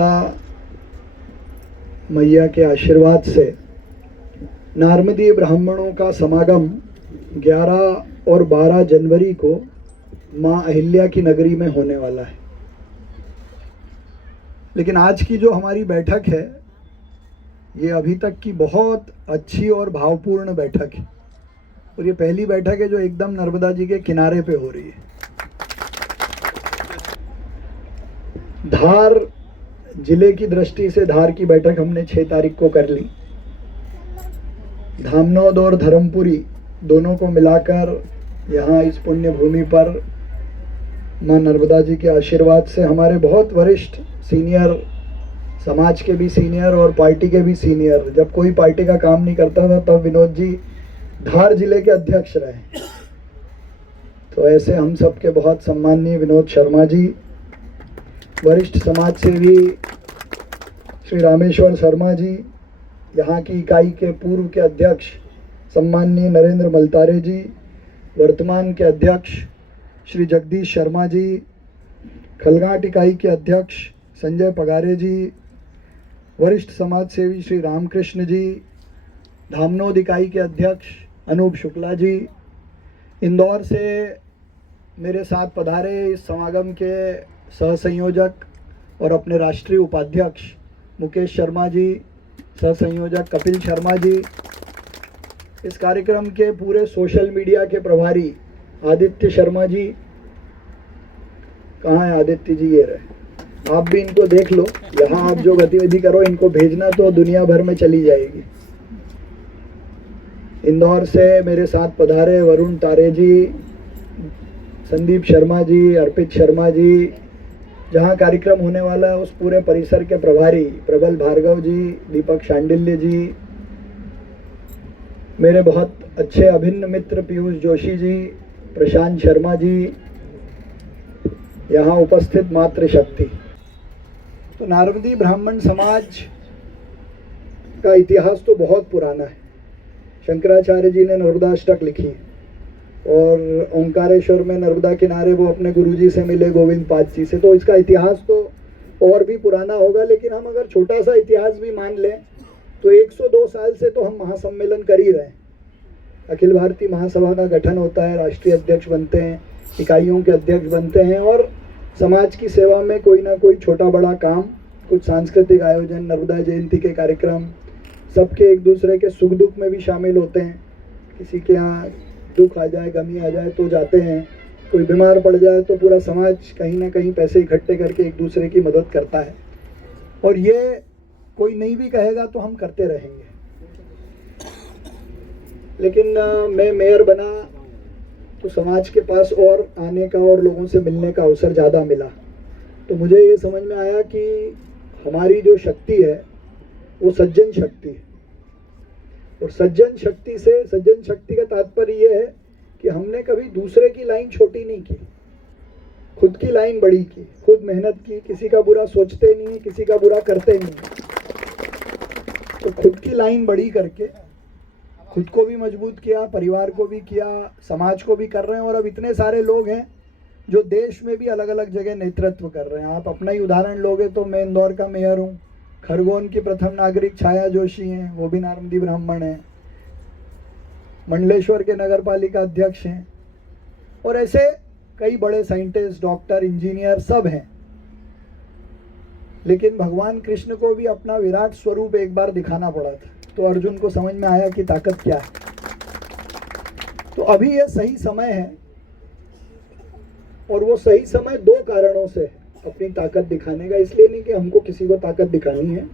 नर्मदा मैया के आशीर्वाद से नारमदीय ब्राह्मणों का समागम 11 और 12 जनवरी को माँ अहिल्या की नगरी में होने वाला है। लेकिन आज की जो हमारी बैठक है ये अभी तक की बहुत अच्छी और भावपूर्ण बैठक है, और ये पहली बैठक है जो एकदम नर्मदा जी के किनारे पे हो रही है। धार जिले की दृष्टि से धार की बैठक हमने 6 तारीख को कर ली। धामनोद और धर्मपुरी दोनों को मिलाकर यहाँ इस पुण्य भूमि पर माँ नर्मदा जी के आशीर्वाद से हमारे बहुत वरिष्ठ सीनियर, समाज के भी सीनियर और पार्टी के भी सीनियर, जब कोई पार्टी का काम नहीं करता था तब विनोद जी धार जिले के अध्यक्ष रहे। तो ऐसे हम सब के बहुत सम्माननीय विनोद शर्मा जी, वरिष्ठ समाज सेवी श्री रामेश्वर शर्मा जी, यहाँ की इकाई के पूर्व के अध्यक्ष सम्माननीय नरेंद्र मलतारे जी, वर्तमान के अध्यक्ष श्री जगदीश शर्मा जी, खलगाट इकाई के अध्यक्ष संजय पगारे जी, वरिष्ठ समाज सेवी श्री रामकृष्ण जी, धामनोद इकाई के अध्यक्ष अनूप शुक्ला जी, इंदौर से मेरे साथ पधारे इस समागम के सह संयोजक और अपने राष्ट्रीय उपाध्यक्ष मुकेश शर्मा जी, सह संयोजक कपिल शर्मा जी, इस कार्यक्रम के पूरे सोशल मीडिया के प्रभारी आदित्य शर्मा जी, कहाँ है आदित्य जी? ये रहे। आप भी इनको देख लो, यहाँ आप जो गतिविधि करो इनको भेजना तो दुनिया भर में चली जाएगी। इंदौर से मेरे साथ पधारे वरुण तारे जी, संदीप शर्मा जी, अर्पित शर्मा जी, जहाँ कार्यक्रम होने वाला है उस पूरे परिसर के प्रभारी प्रबल भार्गव जी, दीपक शांडिल्य जी, मेरे बहुत अच्छे अभिन्न मित्र पीयूष जोशी जी, प्रशांत शर्मा जी, यहाँ उपस्थित मातृशक्ति। तो नारमदी ब्राह्मण समाज का इतिहास तो बहुत पुराना है। शंकराचार्य जी ने नर्मदाष्टक लिखी और ओंकारेश्वर में नर्मदा किनारे वो अपने गुरुजी से मिले गोविंद पाद जी से, तो इसका इतिहास तो और भी पुराना होगा। लेकिन हम अगर छोटा सा इतिहास भी मान लें तो 102 साल से तो हम महासम्मेलन कर ही रहे हैं। अखिल भारतीय महासभा का गठन होता है, राष्ट्रीय अध्यक्ष बनते हैं, इकाइयों के अध्यक्ष बनते हैं और समाज की सेवा में कोई ना कोई छोटा बड़ा काम, कुछ सांस्कृतिक आयोजन, नर्मदा जयंती के कार्यक्रम, सबके एक दूसरे के सुख दुख में भी शामिल होते हैं। किसी के यहाँ दुख आ जाए, गमी आ जाए तो जाते हैं, कोई बीमार पड़ जाए तो पूरा समाज कहीं ना कहीं पैसे इकट्ठे करके एक दूसरे की मदद करता है। और ये कोई नहीं भी कहेगा तो हम करते रहेंगे। लेकिन मैं मेयर बना तो समाज के पास और आने का और लोगों से मिलने का अवसर ज़्यादा मिला। तो मुझे ये समझ में आया कि हमारी जो शक्ति है वो सज्जन शक्ति है। और सज्जन शक्ति से, सज्जन शक्ति का तात्पर्य ये है कि हमने कभी दूसरे की लाइन छोटी नहीं की, खुद की लाइन बड़ी की, खुद मेहनत की, किसी का बुरा सोचते नहीं, किसी का बुरा करते नहीं। तो खुद की लाइन बड़ी करके खुद को भी मजबूत किया, परिवार को भी किया, समाज को भी कर रहे हैं। और अब इतने सारे लोग हैं जो देश में भी अलग अलग जगह नेतृत्व कर रहे हैं। आप अपना ही उदाहरण लोगे तो मैं इंदौर का मेयर हूँ, खरगोन की प्रथम नागरिक छाया जोशी हैं, वो भी नारमदी ब्राह्मण हैं, मंडलेश्वर के नगर पालिका अध्यक्ष हैं, और ऐसे कई बड़े साइंटिस्ट, डॉक्टर, इंजीनियर सब हैं। लेकिन भगवान कृष्ण को भी अपना विराट स्वरूप एक बार दिखाना पड़ा था, तो अर्जुन को समझ में आया कि ताकत क्या है। तो अभी ये सही समय है, और वो सही समय 2 कारणों से अपनी ताकत दिखाने का। इसलिए नहीं कि हमको किसी को ताकत दिखानी है।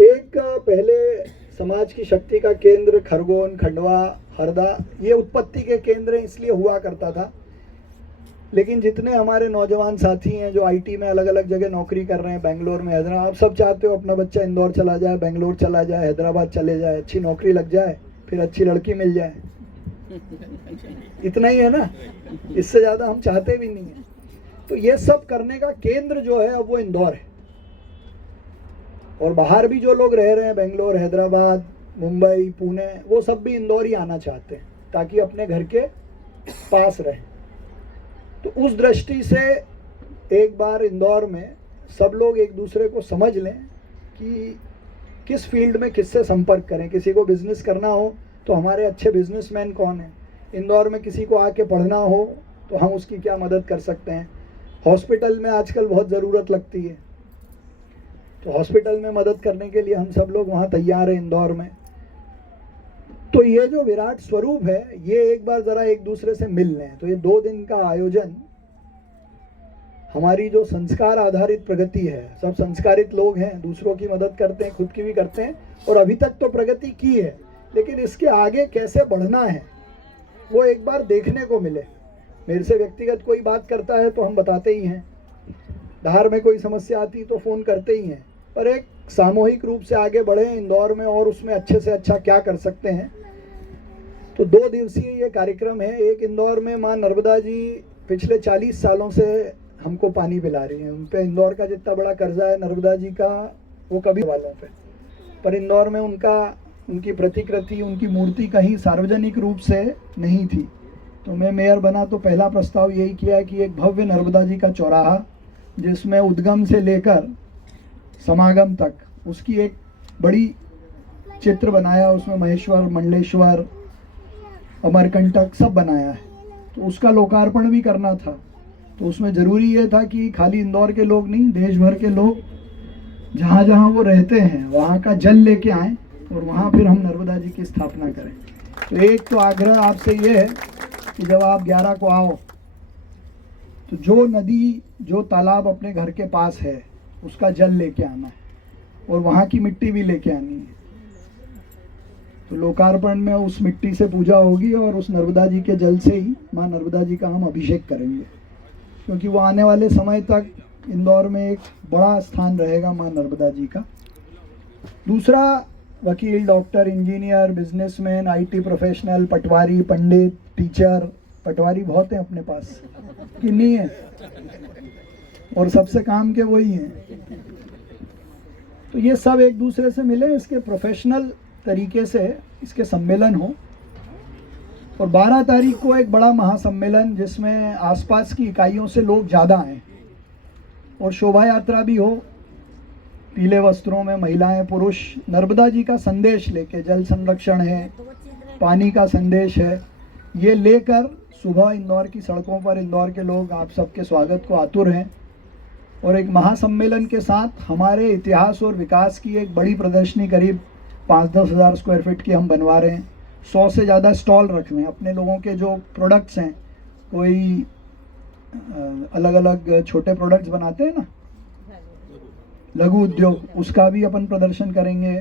एक, पहले समाज की शक्ति का केंद्र खरगोन, खंडवा, हरदा ये उत्पत्ति के केंद्र इसलिए हुआ करता था। लेकिन जितने हमारे नौजवान साथी हैं जो आईटी में अलग अलग जगह नौकरी कर रहे हैं, बेंगलोर में, हैदराबाद, आप सब चाहते हो अपना बच्चा इंदौर चला जाए, बेंगलोर चला जाए, हैदराबाद चले जाए, अच्छी नौकरी लग जाए, फिर अच्छी लड़की मिल जाए। इतना ही है ना, इससे ज़्यादा हम चाहते भी नहीं है। तो ये सब करने का केंद्र जो है अब वो इंदौर है। और बाहर भी जो लोग रह रहे हैं, बेंगलोर, हैदराबाद, मुंबई, पुणे, वो सब भी इंदौर ही आना चाहते हैं ताकि अपने घर के पास रहें। तो उस दृष्टि से एक बार इंदौर में सब लोग एक दूसरे को समझ लें कि किस फील्ड में किससे संपर्क करें। किसी को बिजनेस करना हो तो हमारे अच्छे बिजनेसमैन कौन हैं, इंदौर में किसी को आके पढ़ना हो तो हम उसकी क्या मदद कर सकते हैं। हॉस्पिटल में आजकल बहुत ज़रूरत लगती है, तो हॉस्पिटल में मदद करने के लिए हम सब लोग वहाँ तैयार हैं इंदौर में। तो ये जो विराट स्वरूप है, ये एक बार ज़रा एक दूसरे से मिल लें। तो ये 2 दिन का आयोजन हमारी जो संस्कार आधारित प्रगति है, सब संस्कारित लोग हैं, दूसरों की मदद करते हैं, खुद की भी करते हैं, और अभी तक तो प्रगति की है, लेकिन इसके आगे कैसे बढ़ना है वो एक बार देखने को मिले। मेरे से व्यक्तिगत कोई बात करता है तो हम बताते ही हैं, धार में कोई समस्या आती तो फ़ोन करते ही हैं, पर एक सामूहिक रूप से आगे बढ़े इंदौर में और उसमें अच्छे से अच्छा क्या कर सकते हैं। तो 2 दिवसीय ये कार्यक्रम है। एक, इंदौर में माँ नर्मदा जी पिछले 40 सालों से हमको पानी पिला रही हैं। उन पे इंदौर का जितना बड़ा कर्जा है नर्मदा जी का, वो कभी वालों पे, पर इंदौर में उनकी प्रतिकृति, उनकी मूर्ति कहीं सार्वजनिक रूप से नहीं थी। तो मैं मेयर बना तो पहला प्रस्ताव यही किया कि एक भव्य नर्मदा जी का चौराहा, जिसमें उद्गम से लेकर समागम तक उसकी एक बड़ी चित्र बनाया, उसमें महेश्वर, मंडलेश्वर, अमरकंटक सब बनाया है। तो उसका लोकार्पण भी करना था। तो उसमें ज़रूरी ये था कि खाली इंदौर के लोग नहीं, देश भर के लोग जहाँ जहाँ वो रहते हैं वहाँ का जल लेके आएँ और वहाँ फिर हम नर्मदा जी की स्थापना करें। तो एक तो आग्रह आपसे ये है कि जब आप 11 को आओ तो जो नदी, जो तालाब अपने घर के पास है उसका जल लेके आना है और वहाँ की मिट्टी भी लेके आनी है। तो लोकार्पण में उस मिट्टी से पूजा होगी और उस नर्मदा जी के जल से ही माँ नर्मदा जी का हम अभिषेक करेंगे, क्योंकि वो आने वाले समय तक इंदौर में एक बड़ा स्थान रहेगा माँ नर्मदा जी का। दूसरा, वकील, doctor, engineer, businessman, IT professional, पटवारी, पंडित, टीचर, पटवारी बहुत हैं अपने पास कि नहीं है, और सबसे काम के वही हैं। तो ये सब एक दूसरे से मिले, इसके प्रोफेशनल तरीके से इसके सम्मेलन हो। और 12 तारीख को एक बड़ा महासम्मेलन जिसमें आसपास की इकाइयों से लोग ज़्यादा आएँ और शोभा यात्रा भी हो, पीले वस्त्रों में महिलाएं, पुरुष नर्मदा जी का संदेश लेके, जल संरक्षण है, पानी का संदेश है, ये लेकर सुबह इंदौर की सड़कों पर इंदौर के लोग आप सबके स्वागत को आतुर हैं। और एक महासम्मेलन के साथ हमारे इतिहास और विकास की एक बड़ी प्रदर्शनी, करीब 5-10 हज़ार स्क्वायर फीट की हम बनवा रहे हैं। 100 से ज़्यादा स्टॉल रख रहे हैं। अपने लोगों के जो प्रोडक्ट्स हैं, कोई अलग अलग छोटे प्रोडक्ट्स बनाते हैं ना, लघु उद्योग, उसका भी अपन प्रदर्शन करेंगे,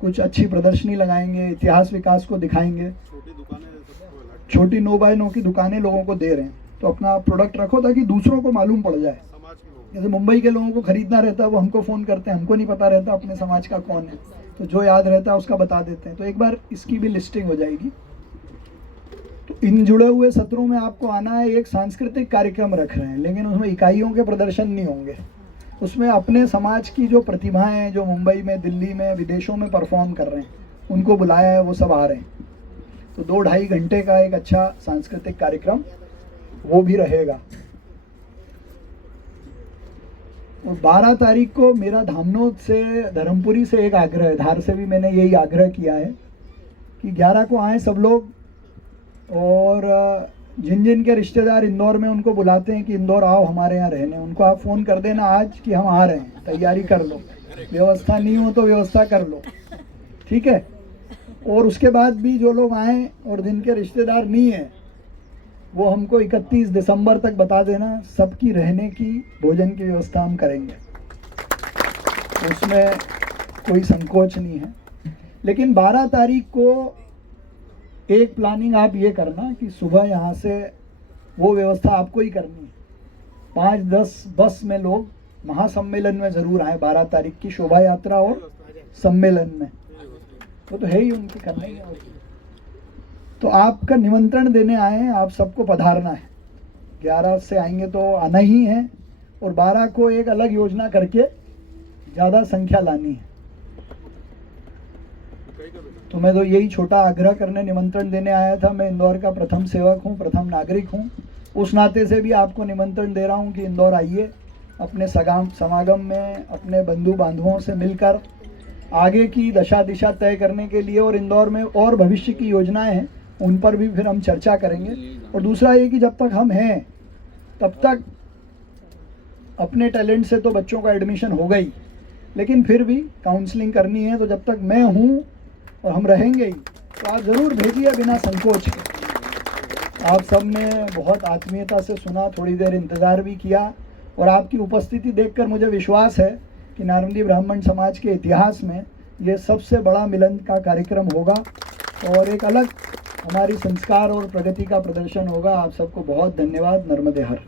कुछ अच्छी प्रदर्शनी लगाएंगे, इतिहास विकास को दिखाएंगे। छोटी 9 बाय 9 की दुकानें लोगों को दे रहे हैं, तो अपना प्रोडक्ट रखो ताकि दूसरों को मालूम पड़ जाए। जैसे मुंबई के लोगों को खरीदना रहता है, वो हमको फ़ोन करते हैं, हमको नहीं पता रहता अपने समाज का कौन है, तो जो याद रहता है उसका बता देते हैं। तो एक बार इसकी भी लिस्टिंग हो जाएगी। तो इन जुड़े हुए सत्रों में आपको आना है। एक सांस्कृतिक कार्यक्रम रख रहे हैं, लेकिन उसमें इकाइयों के प्रदर्शन नहीं होंगे। उसमें अपने समाज की जो प्रतिभाएं हैं, जो मुंबई में, दिल्ली में, विदेशों में परफॉर्म कर रहे हैं, उनको बुलाया है, वो सब आ रहे हैं। तो 2-2.5 घंटे का एक अच्छा सांस्कृतिक कार्यक्रम वो भी रहेगा। और 12 तारीख को मेरा धामनोद से, धर्मपुरी से एक आग्रह है, धार से भी मैंने यही आग्रह किया है कि 11 को आए सब लोग, और जिन जिन के रिश्तेदार इंदौर में उनको बुलाते हैं कि इंदौर आओ हमारे यहाँ रहने, उनको आप फ़ोन कर देना आज कि हम आ रहे हैं, तैयारी कर लो, व्यवस्था नहीं हो तो व्यवस्था कर लो, ठीक है। और उसके बाद भी जो लोग आएँ और जिनके रिश्तेदार नहीं हैं, वो हमको 31 दिसंबर तक बता देना, सबकी रहने की, भोजन की व्यवस्था हम करेंगे, उसमें कोई संकोच नहीं है। लेकिन 12 तारीख को एक प्लानिंग आप ये करना कि सुबह यहाँ से वो व्यवस्था आपको ही करनी है, 5-10 बस में लोग महासम्मेलन में ज़रूर आए 12 तारीख की शोभा यात्रा और सम्मेलन में, वो तो है ही उनकी करना ही है। तो आपका निमंत्रण देने आए हैं, आप सबको पधारना है। 11 से आएंगे तो आना ही है, और 12 को एक अलग योजना करके ज़्यादा संख्या लानी है। तो मैं तो यही छोटा आग्रह करने, निमंत्रण देने आया था। मैं इंदौर का प्रथम सेवक हूँ, प्रथम नागरिक हूँ, उस नाते से भी आपको निमंत्रण दे रहा हूँ कि इंदौर आइए अपने समागम में अपने बंधु बांधवों से मिलकर आगे की दशा दिशा तय करने के लिए, और इंदौर में और भविष्य की योजनाएं हैं उन पर भी फिर हम चर्चा करेंगे। और दूसरा ये कि जब तक हम हैं तब तक अपने टैलेंट से तो बच्चों का एडमिशन होगा ही, लेकिन फिर भी काउंसलिंग करनी है। तो जब तक मैं हूँ और हम रहेंगे ही, तो आप ज़रूर भेजिए बिना संकोच के। आप सब ने बहुत आत्मीयता से सुना, थोड़ी देर इंतज़ार भी किया, और आपकी उपस्थिति देखकर मुझे विश्वास है कि नारंदी ब्राह्मण समाज के इतिहास में ये सबसे बड़ा मिलन का कार्यक्रम होगा और एक अलग हमारी संस्कार और प्रगति का प्रदर्शन होगा। आप सबको बहुत धन्यवाद। नर्मदे हर।